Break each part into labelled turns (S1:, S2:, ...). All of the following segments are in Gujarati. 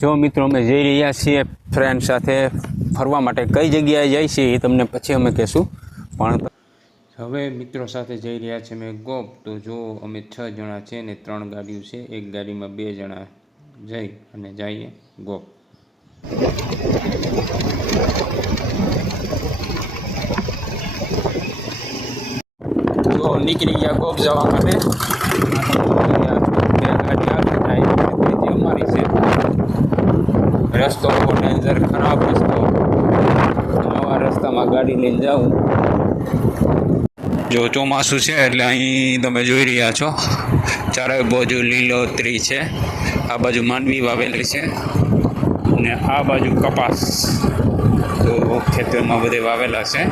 S1: જો મિત્રો અમે જઈ રહ્યા છીએ ફ્રેન્ડ સાથે ફરવા માટે, કઈ જગ્યાએ જઈ છીએ એ તમને પછી અમે કહેશું. પણ હવે મિત્રો સાથે જઈ રહ્યા છે અમે ગોપ. તો જો અમે છ જણા છે ને ત્રણ ગાડીઓ છે, એક ગાડીમાં બે જણા જઈ અને જઈએ ગોપ. જો નીકળી ગયા ગોપ જવા માટે બે ગાડી આવે જાય ત્રીજી અમારી છે રસ્તો ડેન્જર ખરાબ રસ્તો. આવા રસ્તામાં ગાડી લઈને જાઉં. જો ચોમાસું છે એટલે અહીં તમે જોઈ રહ્યા છો. ચારે બાજુ લીલોતરી છે. આ બાજુ માંડવી વાવેલી છે. અને આ બાજુ કપાસ. તો ખેતરમાં બધે વાવેલા છે.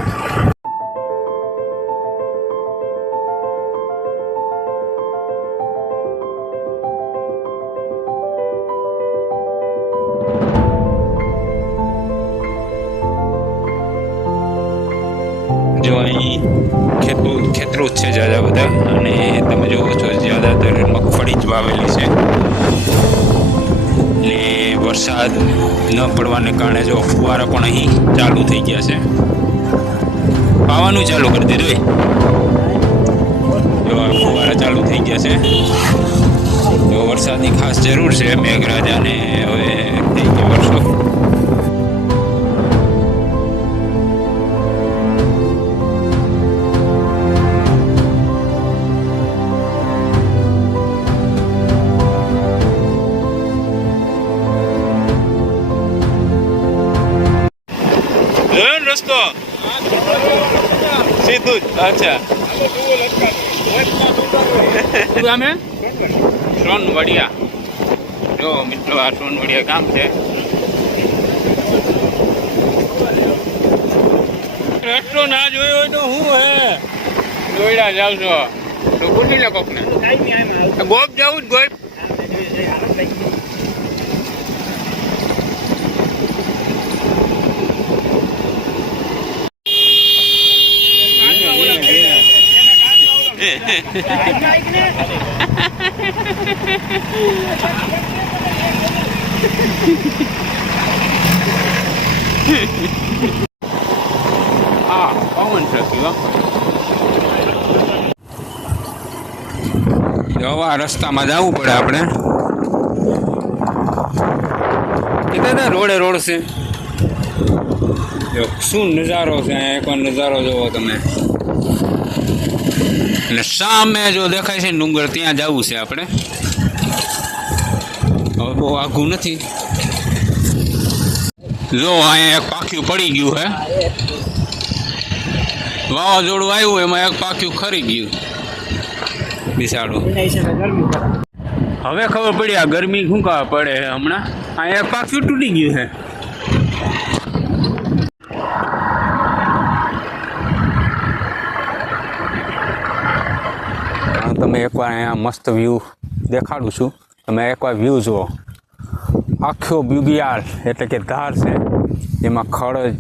S1: ખેતરું ખેતરું જ છે જ્યાદા બધા. અને તમે જોવો છો જ્યાદાતર મગફળી જ વાવેલી છે. ને વરસાદ ન પડવાને કારણે જો ફુવારા પણ અહીં ચાલુ થઈ ગયા છે. પાવાનું ચાલુ કરી દીધું જો ફુવારા ચાલુ થઈ ગયા છે. જો વરસાદની ખાસ જરૂર છે મેઘરાજાને હવે થઈ ગયા વર્ષો. જ અચ્છા. ગામે સોન વડિયા. જો મિત્રો આ સોન વડિયા ગામ છે. રસ્તો ના જોયો હોય તો હું હે? જોઈડા જાવ છો તો પૂછી લે કોકને. ગોપ જાવું જ ગોપ. હો રસ્તામાં જવું પડે આપણે. કીધા રોડે રોડ છે. શું નજારો છે? એકવાર નજારો જોવો તમે. એટલે સામે જો દેખાય છે ડુંગર, ત્યાં જવું છે આપણે. હવે બહુ આઘું નથી. જો અહીંયા એક પાખ્યું પડી ગયું હે. વાવાઝોડું આવ્યું, એમાં એક પાખ્યું ખરી ગયું. બિસાડું. હવે ખબર પડી આ ગરમી શું પડે હમણાં? અહીંયા એક પાખ્યું તૂટી ગયું છે તમે એકવાર અહીંયા મસ્ત વ્યૂ દેખાડું છું. તમે એકવાર વ્યૂ જુઓ. આખો બુગિયાળ એટલે કે ધાર છે. એમાં ખડ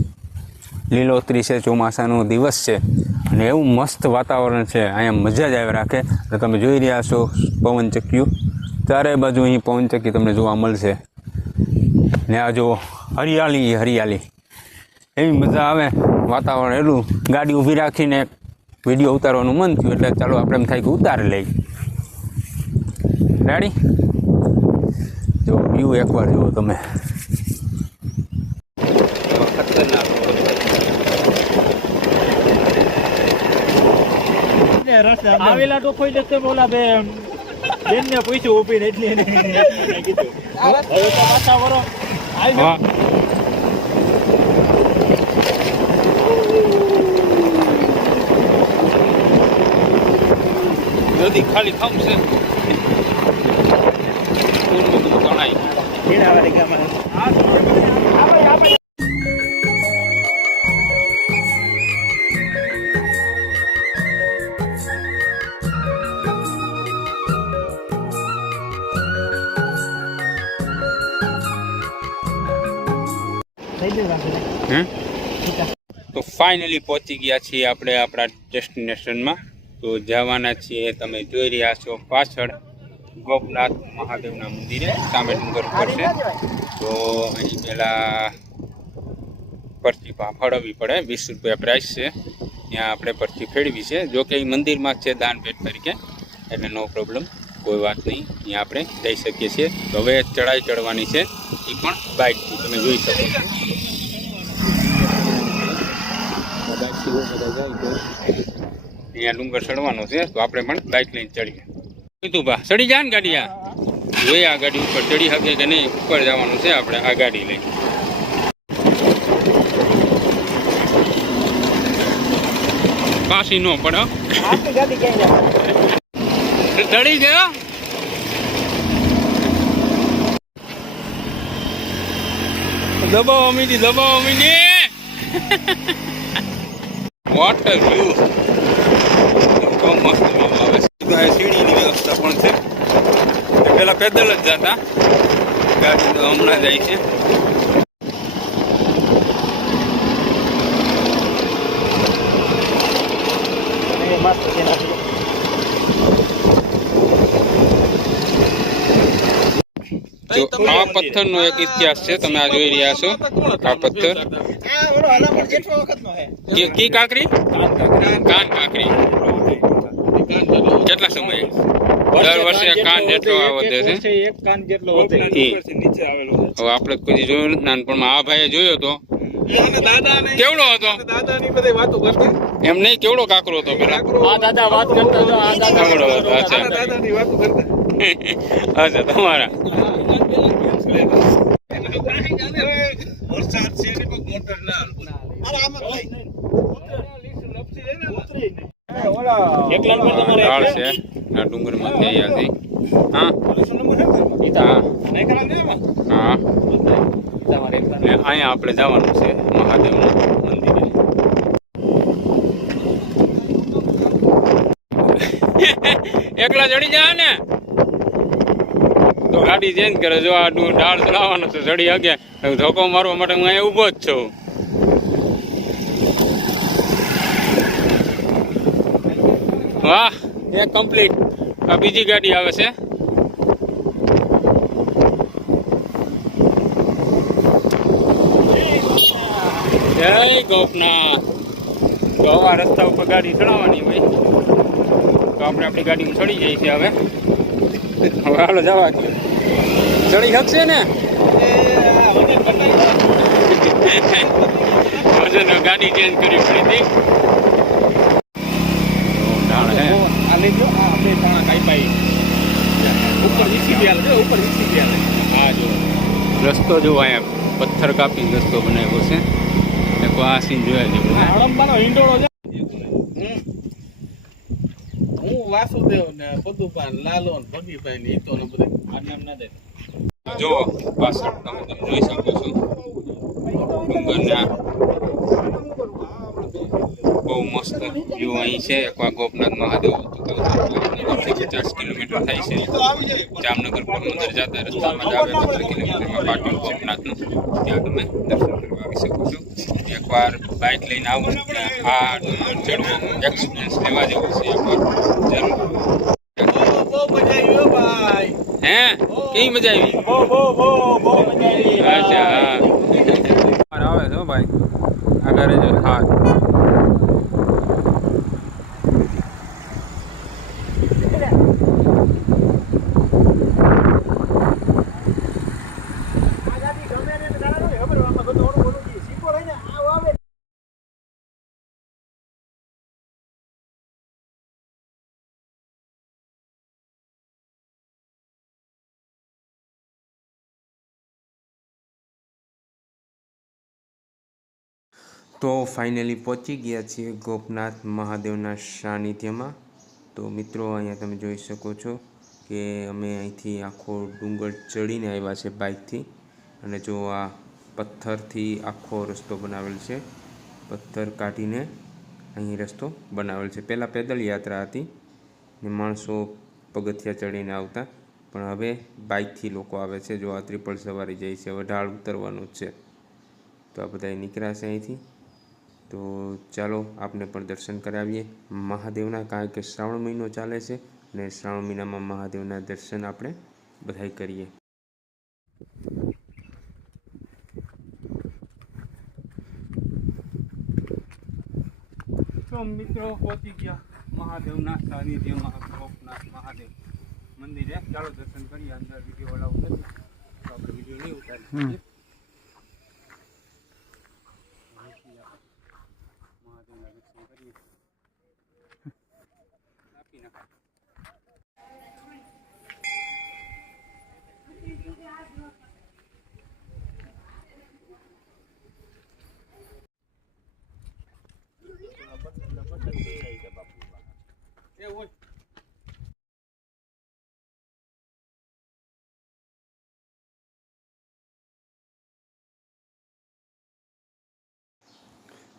S1: લીલોતરી છે, ચોમાસાનો દિવસ છે. અને એવું મસ્ત વાતાવરણ છે. અહીંયા મજા જ આવી રાખે. તો તમે જોઈ રહ્યા છો પવનચક્કીયું ચારે બાજુ અહીં પવનચક્કી તમને જોવા મળશે. ને આ જો હરિયાળી હરિયાળી. એવી મજા આવે. વાતાવરણ, એટલું ગાડી ઊભી રાખીને વીડિયો ઉતારવાનું મન થયું એટલે ચાલો આપણે એમ થાય કે ઉતારી લઈ રેડી જો વ્યૂ એકવાર જુઓ તમે.
S2: આવેલા તો કોઈ જશે બોલા બે બેન. ને પૂછ્યું ઊભી ને એટલે કીધું હવે તો પાછા વરો આવી
S1: હા નદી ખાલી બધું
S2: રાખો.
S1: હે તો ફાઇનલી પહોંચી ગયા છીએ આપણે આપણા ડેસ્ટિનેશનમાં તો જવાના છીએ. તમે જોઈ રહ્યા છો પાછળ ગોપનાથ મહાદેવના મંદિરે સામે ડુંગર ઉપર છે. તો અહીં પહેલાં પરથી ફાળવવી પડે. વીસ રૂપિયા પ્રાઇસ છે. ત્યાં આપણે પરથી ફેરવી છે. જો કે એ મંદિરમાં છે દાન ભેટ તરીકે. એટલે નો પ્રોબ્લેમ કોઈ વાત નહીં. ત્યાં આપણે જઈ શકીએ છીએ. તો હવે ચડાઈ ચડવાની છે. એ પણ બાઇકથી તમે જોઈ શકો છો. બધા અહીંયા ડુંગર ચડવાનો છે, તો આપણે પણ બાઇક લઈને ચડીએ. કીધું બા ચડી જાય ને ગાડી આ જોઈએ આ ગાડી ઉપર ચડી શકે કે નહીં, ઉપર જવાનું છે આપણે આ ગાડી લઈ પાછી નો પડે ચડી ગયો? દબાવો મીની દબાવો મીની વોટર વ્યૂ બહુ મસ્ત વ્યૂ આવે છે સીડીની વ્યવસ્થા પણ છે. પેલા પેદલ જ જતા. ગાડી હમણાં જાય છે.
S2: છે
S1: આ પથ્થરનો એક ઇતિહાસ છે તમે આ જોઈ રહ્યા છો. આ પથ્થર
S2: આ ઓલો હલામણ જેટલો વખતનો છે.
S1: કી- કી કાંકરી? કાન કાંકરી. કેટલા સમયે? દર વર્ષે કાન જેટલો આ વધે છે?
S2: એક કાન જેટલો વધે
S1: ઈ. હવે આપણે કોઈ જોયું નથી. નાનપણમાં આ ભાઈએ જોયો તો. કેવડો હતો? એમ નહીં કેવડો કાકરો હતો પેલા?
S2: આ દાદા વાત કરતા હતા આ દાદા
S1: કેવડો હતો? અચ્છા. અચ્છા તમારા.
S2: એકલા પર તમારે
S1: ઢાળ છે. આ ડુંગરમાં થઈ છે હા. હા. હા અહીંયા આપણે જવાનું છે મહાદેવના મંદિરે. એકલા ચડી જા ને? તો ગાડી ચેન્જ કરે. જો આ ડાળ ચડાવવાનો છે ચડી હગે ધોકો મારવા માટે હું અહીંયા ઊભો જ છું. વાહ, એ કમ્પ્લીટ આ બીજી ગાડી આવે છે. જય ગોપનાથ. તો આ રસ્તા ઉપર ગાડી ચડાવવાની હોય. તો આપણે આપણી ગાડીમાં ચડી જઈએ છીએ હવે. હવે હાલો જવા દો. ચડી શકશે ને? ગાડી ચેન્જ કરવી પડી હતી ઢાળ હે
S2: આ લેજો આ આપણે પણ કાઈ પાઈ ઉપર વીસી ગયા છે ઉપર વીસી ગયા
S1: આ જો. રસ્તો જો અહીંયા પથ્થર કાપી રસ્તો બનાવ્યો છે. એક આ સીન જોયા જેવું
S2: હડમ્બાનો હિંડોળો છે.
S3: હું વાસુદેવ ને પદુપાન લાલો ને ભગીભાઈ ને ઈતો ને બધા.
S2: આ નામ ના દે.
S1: જો પાછળ તમે તમે જોઈ શકો છો. ડુંગરના બહુ મસ્ત વ્યૂ અહીં છે. એકવાર ગોપનાથ મહાદેવ પચાસ કિલોમીટર થાય છે. જામનગર પોરબંદર જતા રસ્તામાં જ આવે પંદર કિલોમીટરમાં પાટણ ગોપનાથનું ત્યાં તમે દર્શન કરવા આવી શકો છો. એકવાર બાઇક લઈને આવો આ ચડવો એક્સપિરિયન્સ લેવા જેવો છે. એકવાર જરૂર.
S3: હે
S1: કેવી મજા આવી
S2: બહુ બહુ બહુ બહુ મજા આવી
S1: અચ્છા હા આવે છે હો ભાઈ આગળ જો હા
S4: તો ફાઇનલી પહોંચી ગયા છીએ ગોપનાથ મહાદેવના સાનિધ્યમાં. તો મિત્રો, અહીંયા તમે જોઈ શકો છો કે અમે અહીંથી આખો ડુંગર ચડીને આવ્યા છે બાઇકથી અને જો આ પથ્થરથી આખો રસ્તો બનાવેલ છે, પથ્થર કાઢીને અહીં રસ્તો બનાવેલ છે. પહેલાં પેદલ યાત્રા હતી ને માણસો પગથિયા ચડીને આવતા, પણ હવે બાઇકથી લોકો આવે છે. જો આ ત્રિપલ સવારી જાય છે, હવે ઢાળ ઉતરવાનું છે. તો આ બધા નીકળ્યા છે અહીંથી. તો ચાલો આપને પણ દર્શન કરાવીએ. મહાદેવના કારણ કે શ્રાવણ મહિનો ચાલે છે ને શ્રાવણ મહિનામાં મહાદેવના દર્શન આપણે બધાય કરીએ.
S1: તો મિત્રો પહોંચી ગયા મહાદેવના સાનિધ્યમાં ગોપનાથ મહાદેવ મંદિરે. ચાલો દર્શન કરીએ. અંદર વીડિયો નથી તો આપણે વીડિયો નહીં ઉતારીએ મહાદેવના દર્શન કરીએ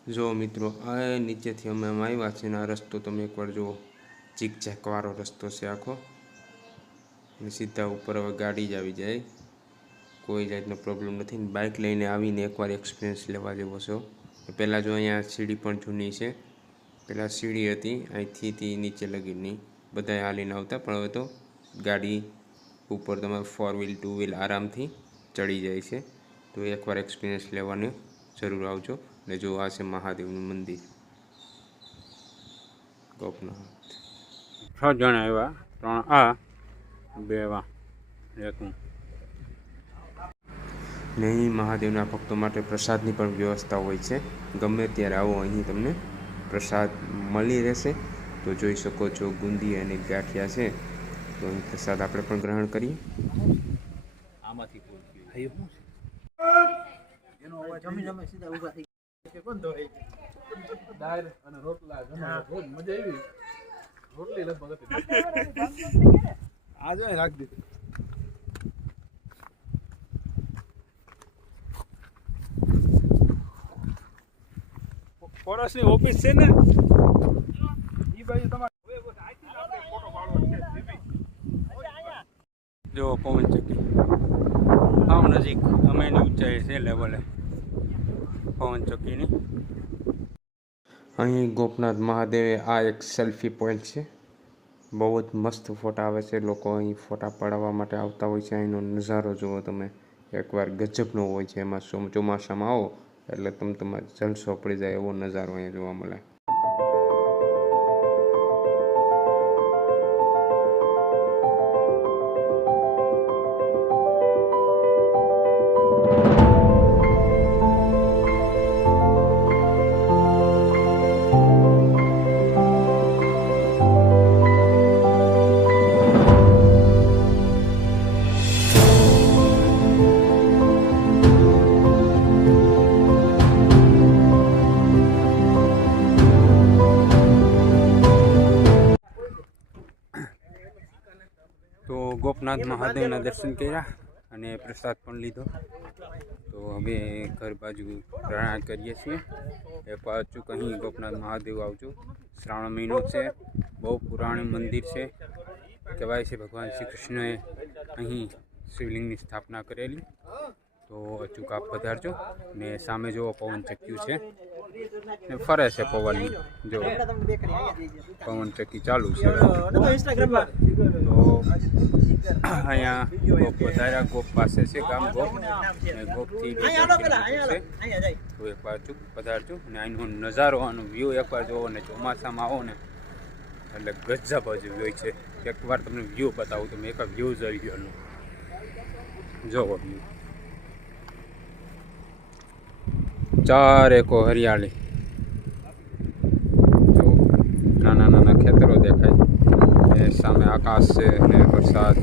S4: જો મિત્રો આ નીચેથી અમે માય છે ને રસ્તો તમે એકવાર જુઓ. ચીકચાકવાળો રસ્તો છે આખો. અને સીધા ઉપર હવે ગાડી જ આવી જાય. કોઈ જાતનો પ્રોબ્લેમ નથી. બાઇક લઈને આવીને એકવાર એક્સપિરિયન્સ લેવા જેવો છો. પહેલાં જો અહીંયા સીડી પણ જૂની છે. પહેલાં સીડી હતી, અહીંથી તે નીચે લગીની બધા હાલીને આવતા, પણ હવે તો ગાડી ઉપર તમે ફોર વ્હીલ ટુ વ્હીલ આરામથી ચડી જાય છે. તો એકવાર એક્સપિરિયન્સ લેવાની જરૂર આવજો. ને જો આ છે મહાદેવનું મંદિર. ગોપનાથ.
S1: છ જણા આવ્યા. ત્રણ આ બે વા. નહીં હું.
S4: મહાદેવના ભક્તો માટે પ્રસાદની પણ વ્યવસ્થા હોય છે. ગમે ત્યારે આવો અહીં તમને પ્રસાદ મળી રહેશે તો જોઈ શકો છો ગુંદી અને ગાંઠિયા છે. તો અહીં પ્રસાદ આપણે પણ ગ્રહણ કરીએ.
S2: આમાંથી
S3: રોટલા લગભગ હતી. આજે રાખી દીધી.
S1: ફોરેસ્ટની ઓફિસ છે ને?
S3: ઈ બાજુ તમારે
S1: જો પવન ચક્કી. આમ નજીક અમે એની ઊંચાઈ છે લેવલે પવન ચક્કીની.
S4: અહીં ગોપનાથ મહાદેવે આ એક સેલ્ફી પોઈન્ટ છે. બહુ જ મસ્ત ફોટા આવે છે. લોકો અહીં ફોટા પડાવવા માટે આવતા હોય છે. અહીંનો નજારો જુઓ તમે. એકવાર ગજબનો હોય છે. એમાં ચોમ- ચોમાસામાં આવો એટલે તમે તમારે જલસો પડી જાય એવો નજારો અહીંયા જોવા મળે.
S1: તો ગોપનાથ મહાદેવના દર્શન કર્યા અને પ્રસાદ પણ લીધો. તો હવે ઘર બાજુ પ્રયાણ કરીએ છીએ. એ પાછું અહીં ગોપનાથ મહાદેવ આવજો. શ્રાવણ મહિનો છે. બહુ પુરાણું મંદિર છે. કહેવાય છે ભગવાન શ્રી કૃષ્ણએ અહીં શિવલિંગની સ્થાપના કરેલી. તો અચૂક આપ પધારજો. ને સામે જોવો પવન ચક્યું છે. ને ફરે છે પવનની જો પવન ચક્કી ચાલુ છે. તો અહીંયા ગોપ વધાર્યા. ગોપ પાસે છે ગામ ગોપ. અને ગોપથી છે. તો એકવાર ચૂક પધારજો. અને અહીંનો નજારો આનું વ્યૂ એકવાર જોવો ને ચોમાસામાં આવો ને, એટલે ગજબ જ હોય છે. એકવાર તમને વ્યૂ બતાવું તમે એક વ્યૂ જોઈ ગયો જુઓ વ્યૂ ચારેકો હરિયાળી. જો નાના નાના ખેતરો દેખાય. એ સામે આકાશ છે અને વરસાદ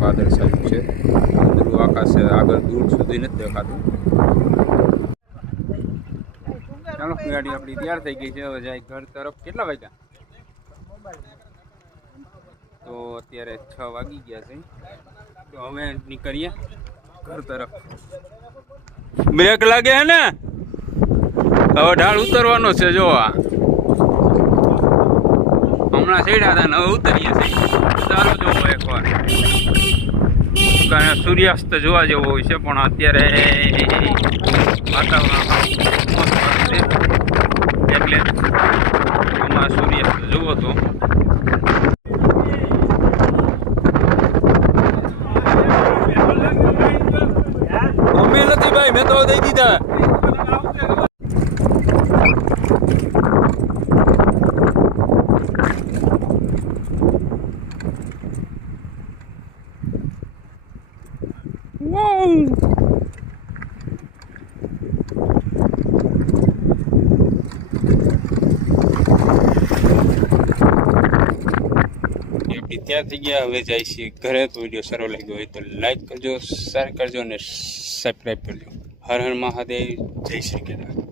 S1: વાદળ સાહેબ છે. પૂરું આકાશ છે. આગળ દૂર સુધી નથી દેખાતું. ચાલો, ગાડી આપણી તૈયાર થઈ ગઈ છે. હવે જાય ઘર તરફ. કેટલા વાગ્યા? તો અત્યારે છ વાગી ગયા છે. તો હવે નીકળીએ ઘર તરફ. બ્રેક લાગે હે ને? હવે ઢાળ ઉતરવાનો છે, જો હમણાં છેડ્યા હતા ને ઉતરીએ છીએ. ચાલો જોવો એકવાર. કારણ સૂર્યાસ્ત જોવા જેવો હોય છે, પણ અત્યારે વાતાવરણ એટલે હમણાં સૂર્યાસ્ત જોવો તો અમે નથી ભાઈ, મેં તો દઈ દીધા. આપણી ત્યાં થઈ ગયા, હવે જાય છે ઘરે. તો વીડિયો સારો લાગ્યો હોય તો લાઈક કરજો શેર કરજો અને સબસ્ક્રાઈબ કરજો. હર હર મહાદેવ, જય શ્રી કેદાર